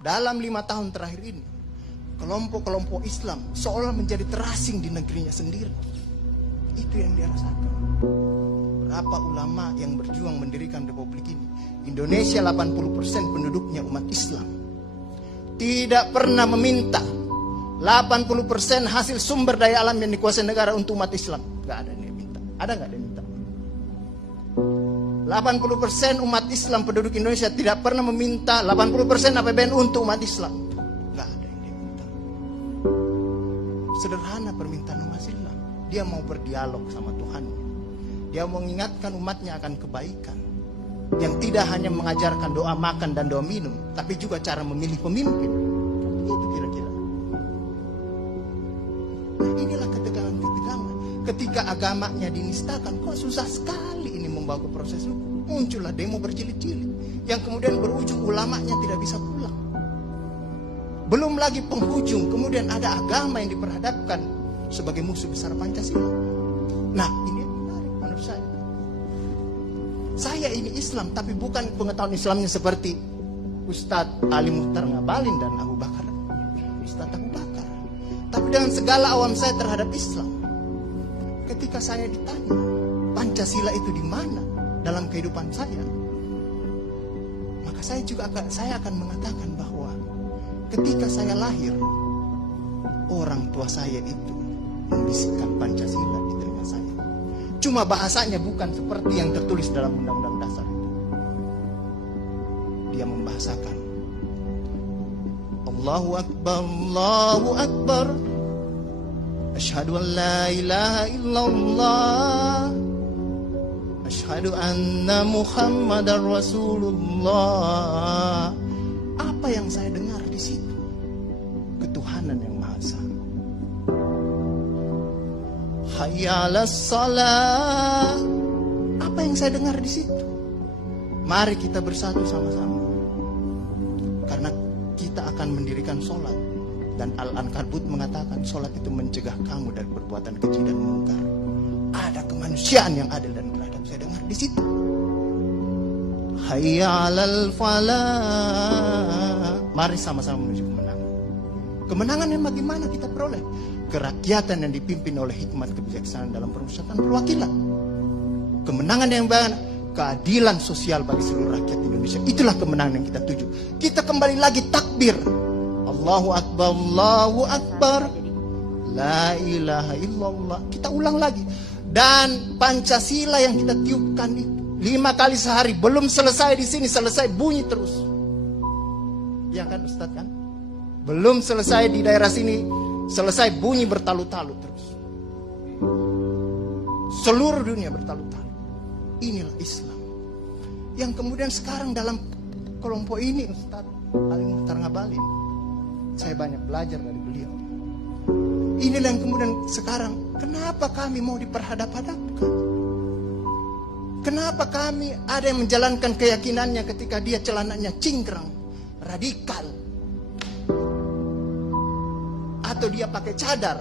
dalam 5 tahun terakhir ini, kelompok-kelompok Islam seolah menjadi terasing di negerinya sendiri. Itu yang dia rasakan. Berapa ulama yang berjuang mendirikan republik ini? Indonesia 80% penduduknya umat Islam. Tidak pernah meminta 80% hasil sumber daya alam yang dikuasai negara untuk umat Islam. Gak ada yang dia minta. Ada gak dia minta? 80% umat Islam penduduk Indonesia tidak pernah meminta 80% APBN untuk umat Islam. Gak ada yang dia minta. Sederhana permintaan umat Islam. Dia mau berdialog sama Tuhannya. Dia mau mengingatkan umatnya akan kebaikan. Yang tidak hanya mengajarkan doa makan dan doa minum, tapi juga cara memilih pemimpin. Itu kira-kira. Nah, inilah ketegangan-ketegangan. Ketika agamanya dinistakan, kok susah sekali ini membawa ke proses hukum. Muncullah demo berjilid-jilid, yang kemudian berujung ulamanya tidak bisa pulang. Belum lagi penghujung, kemudian ada agama yang diperhadapkan sebagai musuh besar Pancasila. Nah, ini menarik menurut saya. Saya ini Islam, tapi bukan pengetahuan Islamnya seperti Ustadz Ali Muhtar Ngabalin dan Abu Bakar. Ustadz Abu Bakar. Tapi dengan segala awam saya terhadap Islam. Ketika saya ditanya, Pancasila itu di mana dalam kehidupan saya? Maka saya akan mengatakan bahwa ketika saya lahir, orang tua saya itu membisikkan Pancasila di telinga saya. Cuma bahasanya bukan seperti yang tertulis dalam Undang-Undang Dasar itu. Dia membahasakan Allahu Akbar, Allahu Akbar, Asyhadu an la ilaha illallah, Asyhadu anna Muhammadar Rasulullah. Apa yang saya dengar di situ? Ketuhanan yang Maha Esa. Hayya 'alas shalah. Apa yang saya dengar di situ? Mari kita bersatu sama-sama. Karena kita akan mendirikan sholat. Dan Al-Ankabut mengatakan sholat itu mencegah kamu dari perbuatan keji dan mungkar. Ada kemanusiaan yang adil dan beradab. Saya dengar di situ. Hayya 'alal falah. Mari sama-sama menuju kemenangan. Kemenangan yang bagaimana kita peroleh? Kerakyatan yang dipimpin oleh hikmat kebijaksanaan dalam permusyawaratan perwakilan. Kemenangan yang bagaimana? Keadilan sosial bagi seluruh rakyat Indonesia. Itulah kemenangan yang kita tuju. Kita kembali lagi takbir. Allahu Akbar, Allahu Akbar, la ilaha illallah. Kita ulang lagi. Dan Pancasila yang kita tiupkan itu 5 kali sehari, belum selesai di sini, selesai bunyi terus. Ya kan Ustaz kan? Belum selesai di daerah sini, selesai bunyi bertalu-talu terus. Seluruh dunia bertalu-talu. Inilah Islam. Yang kemudian sekarang dalam kelompok ini Ustaz Ali Muhtar Ngabalin, saya banyak belajar dari beliau. Inilah yang kemudian sekarang, kenapa kami mau diperhadap-hadapkan? Kenapa kami ada yang menjalankan keyakinannya ketika dia celananya cingkrang, radikal, atau dia pakai cadar,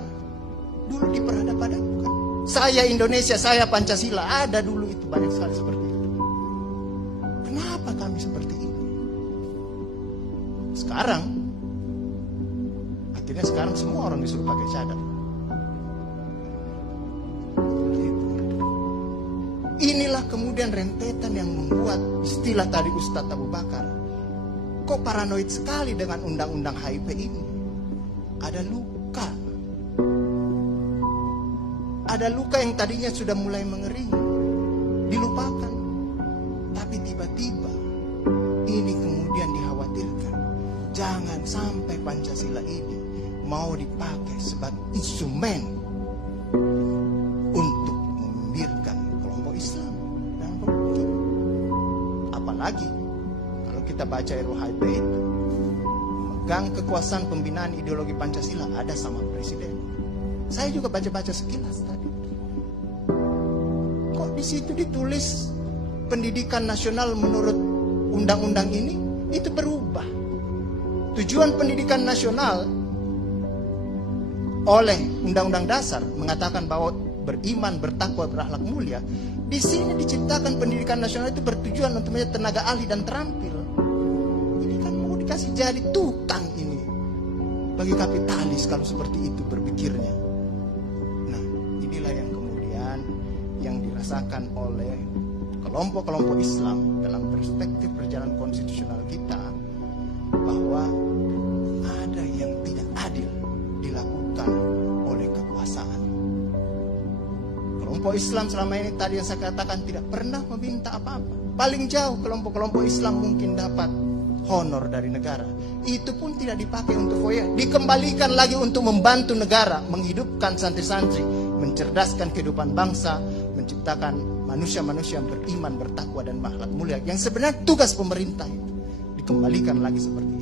dulu diperhadap-hadapkan. Saya Indonesia, saya Pancasila, ada dulu itu banyak sekali seperti itu. Kenapa kami seperti ini? Sekarang, akhirnya sekarang semua orang disuruh pakai cadar. Inilah kemudian rentetan yang membuat istilah tadi Ustadz Abu Bakar, kok paranoid sekali dengan undang-undang HIV ini. Ada luka. Ada luka yang tadinya sudah mulai mengering, dilupakan. Tapi tiba-tiba ini kemudian dikhawatirkan. Jangan sampai Pancasila ini mau dipakai sebagai instrumen untuk membibirkan kelompok Islam dan kelompok kita. Apalagi kalau kita baca RUHP itu, megang kekuasaan pembinaan ideologi Pancasila ada sama presiden. Saya juga baca-baca sekilas tadi. Kok di situ ditulis pendidikan nasional menurut undang-undang ini itu berubah. Tujuan pendidikan nasional oleh Undang-Undang Dasar mengatakan bahwa beriman, bertakwa, berakhlak mulia. Di sini diciptakan pendidikan nasional itu bertujuan untuk menjadi tenaga ahli dan terampil. Ini kan mau dikasih jadi tukang ini bagi kapitalis kalau seperti itu berpikirnya. Nah, inilah yang kemudian yang dirasakan oleh kelompok-kelompok Islam dalam perspektif perjalanan konstitusional kita, bahwa ada yang tidak adil dilakukan oleh kekuasaan. Kelompok Islam selama ini tadi yang saya katakan tidak pernah meminta apa-apa. Paling jauh kelompok-kelompok Islam mungkin dapat honor dari negara. Itu pun tidak dipakai untuk foya. Dikembalikan lagi untuk membantu negara, menghidupkan santri-santri, mencerdaskan kehidupan bangsa, menciptakan manusia-manusia yang beriman, bertakwa dan berakhlak mulia. Yang sebenarnya tugas pemerintah itu dikembalikan lagi seperti itu.